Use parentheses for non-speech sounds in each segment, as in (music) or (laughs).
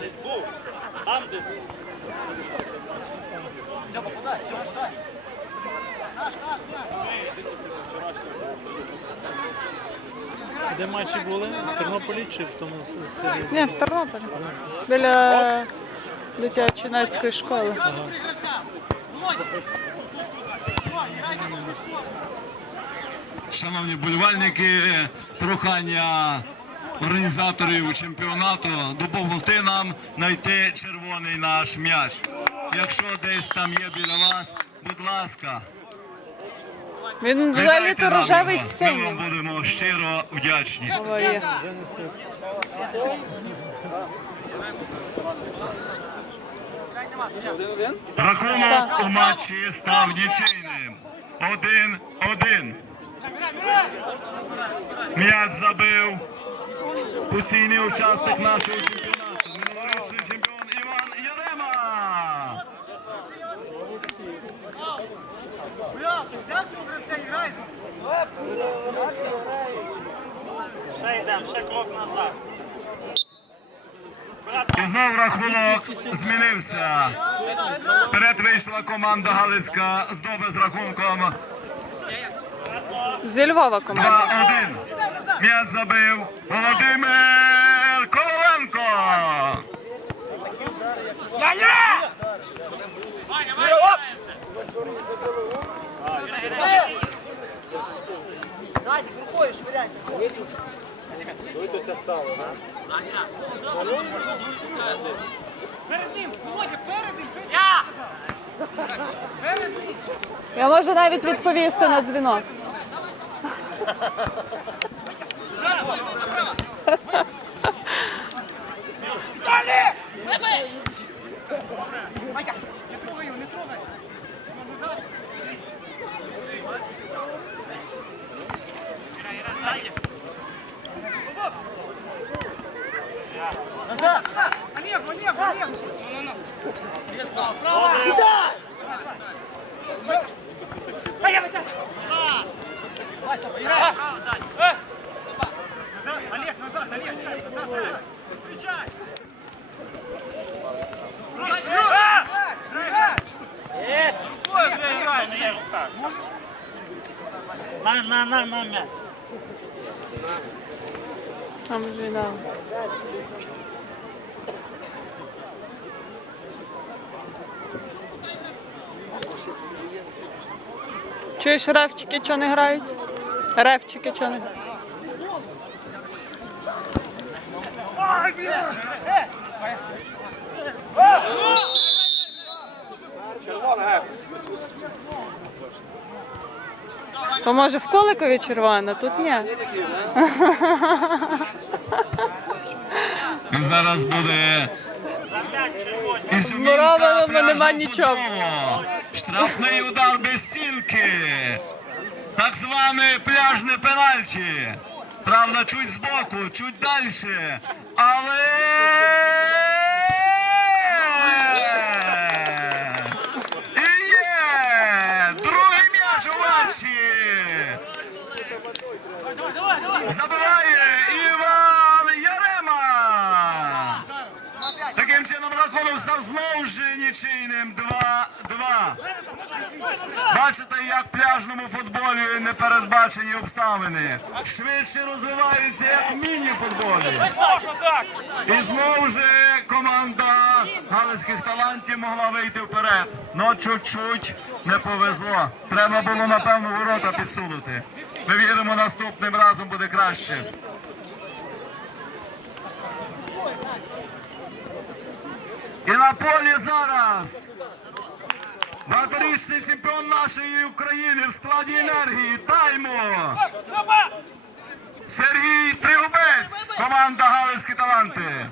Десь був. Там десь був. Дьоба, подай, Стьоп, стай. Наш, наш, наш. Де матчі були? В Тернополі чи в тому селі? Ні, в Тернополі. Біля дитячо-юнацької школи. Шановні болівальники, прохання організаторів чемпіонату допомогти нам знайти червоний наш м'яч. Якщо десь там є біля вас, будь ласка, Він взагалі то рожевий його. Ми вам будемо щиро вдячні. Рахунок у матчі став нічийним. Один-один. М'яч забив постійний учасник нашого чемпіонату. Минулорічний чемпіон Іван Ярема. Бля, ти взяв свого гравця і граєш? Ще йдемо, ще крок назад. І знов рахунок змінився. Вперед вийшла команда Галицька з доби з рахунком Зі Львова команда. 2-1. М'яч забив Володимир Коваленко. Перед ним, Володя, перед ним. Що Я! Перед ним. Я можу навіть відповісти на дзвінок. Вадя, не трогай його, не трогай. Що, назад? Назад! Олег, Олег, Олег! Куда? А я Вася, поиграй! Олег, назад, Олег, назад, назад! Встречай! Рукою бля не руках. На, на, на, на м'яч. Там вже да. Чуєш, ревчики чого не грають? Ревчики чого не грають? То може в Коликові червона, тут ні. Зараз буде З Муромовими нема нічого. Штрафний удар без стінки. Так зване пляжне пенальті. Правда, чуть збоку, чуть далі. Але. І є! Другий м'яч у матчі! Забиває Іван Ярема! Таким рахунок знову нічийним 2-2. Бачите, як в пляжному футболі непередбачені обставини. Швидше розвиваються, як міні-футболі. І знову ж команда галицьких талантів могла вийти вперед. Но чуть-чуть не повезло. Треба було, напевно, ворота підсунути. Ми віримо, наступним разом буде краще. І на полі зараз багаторічний чемпіон нашої України в складі енергії. Таймо! Сергій Тригубець, команда Галицькі таланти.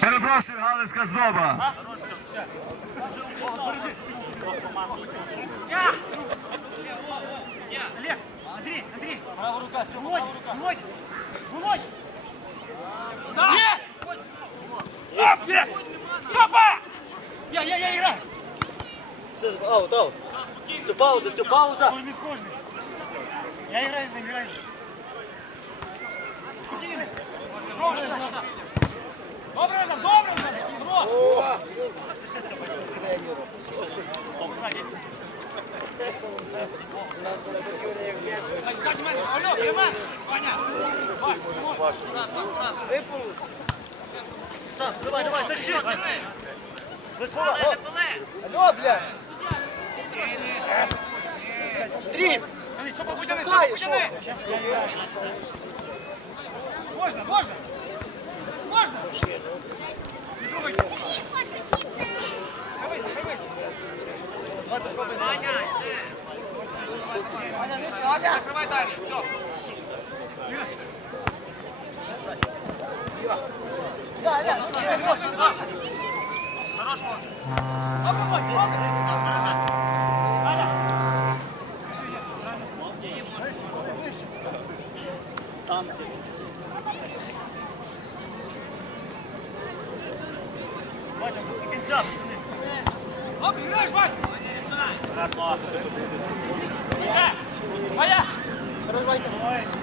Перепрошую, Галицька здоба. Олег, Андрій, Андрій. Права рука, рука. Володя, Володя. Є! Оп, Це аут, аут. Це пауза, все, пауза. Кожний з кожним. Я граю з ним, граю з ним. Добре, Назар, добре, Назар. Во. Сзади мене, алло, біля мене. Ваня. Сас, давай, давай, тащи. Алло, бля. Дріб. Можна, можна. Можна. Не хай вийде. Аня, нижче, Аня. Закривай далі, все. Аня. Хорош, Вовчик. Добре, Володь, Моя. Бачили,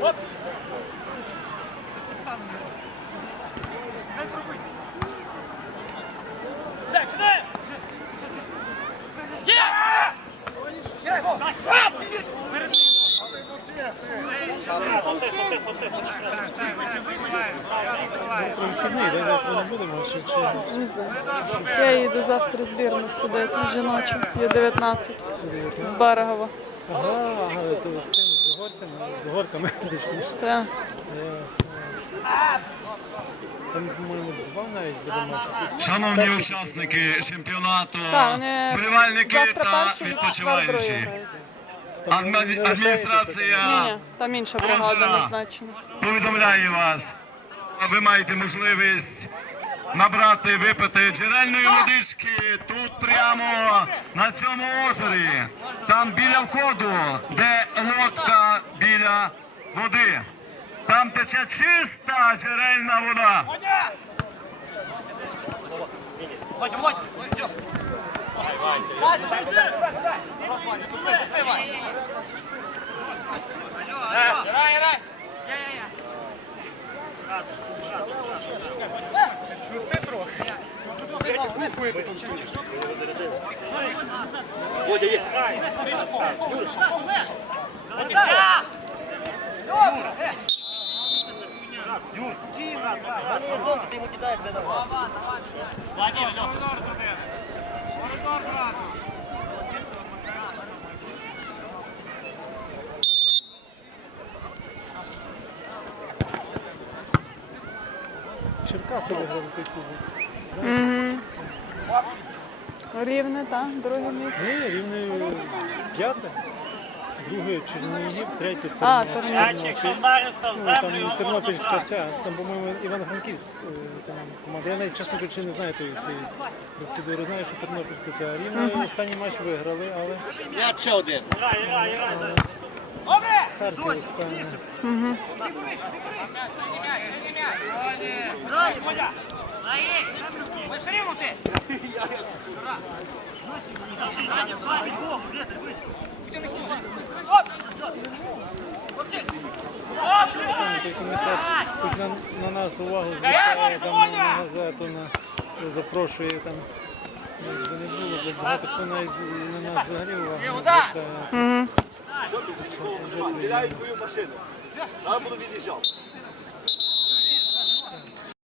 Оп. Дай пробуй. Сюди, сюди. Є! Грай, Вов. А, блін. Перед ним. Завтра вихідний, де завтра не будемо, чи, чи Я їду завтра збірну судити жіночу. Є 19 в Берегово. ага, ага, то з тим, з горцями, з горками, (laughs) точніше. Та. Ясно, ясно. Там, по-моєму, два навіть буде матчі. Шановні учасники чемпіонату, Так, вони вболівальники завтра та перші, завтра відпочиваючі. грають. Адмі- Адміністрація Ні, ні, там інша бригада Озера. назначена. повідомляє вас, ви маєте можливість набрати, випити джерельної водички тут прямо на цьому озері. Там біля входу, де лодка біля води. Там тече чиста джерельна вода. Грай, грай. Я, я. Водя, є. Юр, мене є зонка, ти йому кидаєш, де давай. Черкаси виграли той кубок. Угу. Рівне, так, друге місце. Ні, рівне п'яте. Друге Чернігів, третє А, Тернопіль. Тернопіль. Якщо вдарився в Ну, землю, там його можна Тернопільська брати. ця, там, по-моєму, Івано-Франківськ е, там команда. Я навіть, чесно кажучи, не знаю тої цієї процедури. Знаю, що Тернопільська ця. Рівно останній матч виграли, але Я ще один. Грай, грай, грай. Там той комітет хоч на, на нас увагу звертає там на газету, на, запрошує там. Якби не було, бо багато хто навіть на нас взагалі увагу не звертає. нікого немає. приємно. твою машину. Зараз буду від'їжджав.